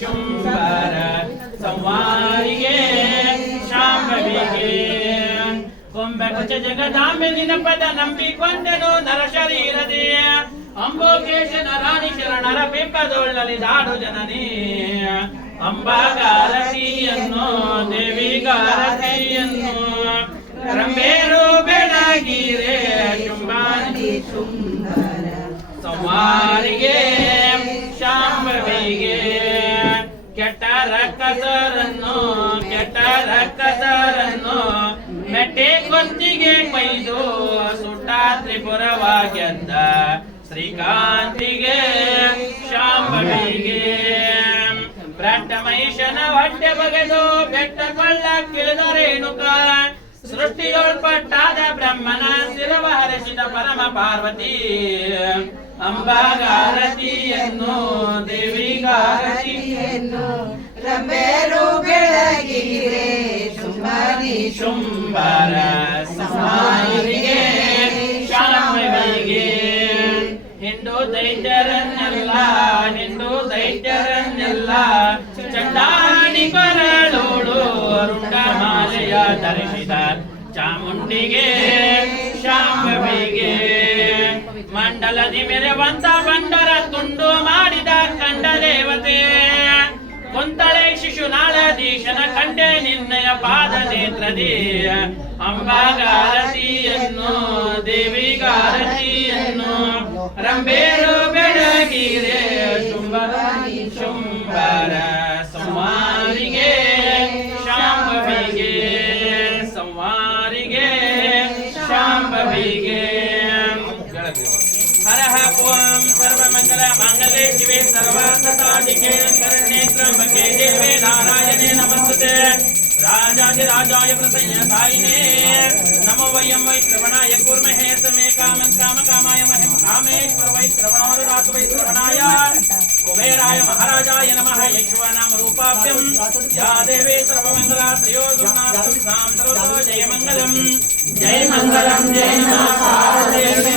ಶುಂಭರ ಸಂವಾರಿಗೆ ಶಾಂಭವಿಗೆ ಕೊಂಬೆಕುಚ ಜಗದಾಂಬೆ ನಿನ ಪದ ನಂಬಿಕೊಂಡೆನು ನರ ಶರೀರದೇ ಅಂಬೋಕೇಶನ ರಾಣಿ ಶರಣರ ಬಿಂಬದೊಳ್ಳಲಿ ದಾಡು ಜನನೇ ಅಂಬಾಗಾರತಿಯನ್ನು ದೇವಿಗಾರತಿಯನ್ನು ರಂಬೇರು ಬೆಳಗಿರೆ ಶುಂಭಾನಿ ಶುಂಭರ ಸಂವಾರಿಗೆ ಶಾಂಭವಿಗೆ ಕೆಟ್ಟ ರಕ್ಕಸರನ್ನು ಮೆಟ್ಟೆ ಕೊಂತಿಗೆ ಕೊಯ್ದು ಸುಟ್ಟ ತ್ರಿಪುರವಾಗ್ಯದ್ದ ಶ್ರೀಕಾಂತಿಗೆ ಶಾಂಭವಿಗೆ ಬ್ರಡ್ಡ ಮಹಿಷನ ಹೊಟ್ಟೆ ಬಗೆದು ಬೆಟ್ಟ ಕೊಳ್ಳಕ್ಕಿಳಿದ ರೇಣುಕ ಸೃಷ್ಟಿಯೊಳಪಟ್ಟಾದ ಬ್ರಹ್ಮನ ಶಿರವ ಹರಿಸಿದ ಪರಮ ಪಾರ್ವತಿ ಅಂಬಾಗಾರತಿಯನ್ನು ದೇವಿಗಾರತಿಯನ್ನು ರಂಬೇರು ಬೆಳಗಿರೆ ಶುಂಭಾನಿ ಶುಂಭರ ಸಂಹಾರಿಗೆ ಶಾಂಭವಿಗೆ ಹಿಂದೂ ದೈತ್ಯರನ್ನೆಲ್ಲ ಚಂಡಾಣಿ ಕೊರಳೋಡು ರುಂಡಮಾಲೆಯ ಧರಿಸಿದ ಚಾಮುಂಡಿಗೆ ಶಾಂಭವಿಗೆ ಮಂಡಲದಿ ಮೆರೆವಂತ ಬಂಡರ ತುಂಡು ಮಾಡಿದ ಕಂಡ ದೇವತೆ ಕುಂತಳೆ ಶಿಶುನಾಳಧೀಶನ ಕಂಡೆ ನಿನ್ನಯ ಪಾದ ನೇತ್ರದಿ ಅಂಬಾಗಾರತಿಯನ್ನು ದೇವಿಗಾರತಿಯನ್ನು ರಂಬೇರು ಬೆಳಗಿರೆ ಶುಂಭರ ಸಂವಾರಿಗೆ ಶಾಂಭವಿಗೆ ಸಂವಾರಿಗೆ ಶಾಂಭವಿಗೆ ಹರ ಓಂ ಸರ್ವಮಂಗಲ ಮಾಂಗಲ್ಯೆ ಶಿವೆ ಸರ್ವಾರ್ಥಸಾಧಿಕೆ ಶರಣ್ಯೆ ತ್ರ್ಯಂಬಕೆ ದೇವೆ ನಾರಾಯಣೇ ನಮಸ್ತುತೆ ರಾಜಾಧಿರಾಜಾಯ ಪ್ರಸನ್ನಸಾಯಿನೇ ನಮೋ ವಯಂ ವೈ ಶ್ರವಣಾಯ ಕೂರ್ಮಹೇ ಸमे ಕಾಮಕಾಮಾಯ ಮಹಂ ಕಾಮೇಶ್ವರ ವೈ ಶ್ರವಣಾನುರಾತ ವೈ ಶ್ರವಣಾಯ ಕುಬೇರಾಯ ಮಹಾರಾಜಾಯ ನಮಃ ಯಶ್ವನಾಮ ರೂಪಾಭ್ಯಂ ಯಾ ದೇವಿ ಸರ್ವಮಂಗಲಾ ತ್ರಯೋಗುಣಾಂ ಜಯ ಮಂಗಲಂ ಜಯ ಮಂಗಲಂ ಜಯ ಮಾತಾ ದೇವಿ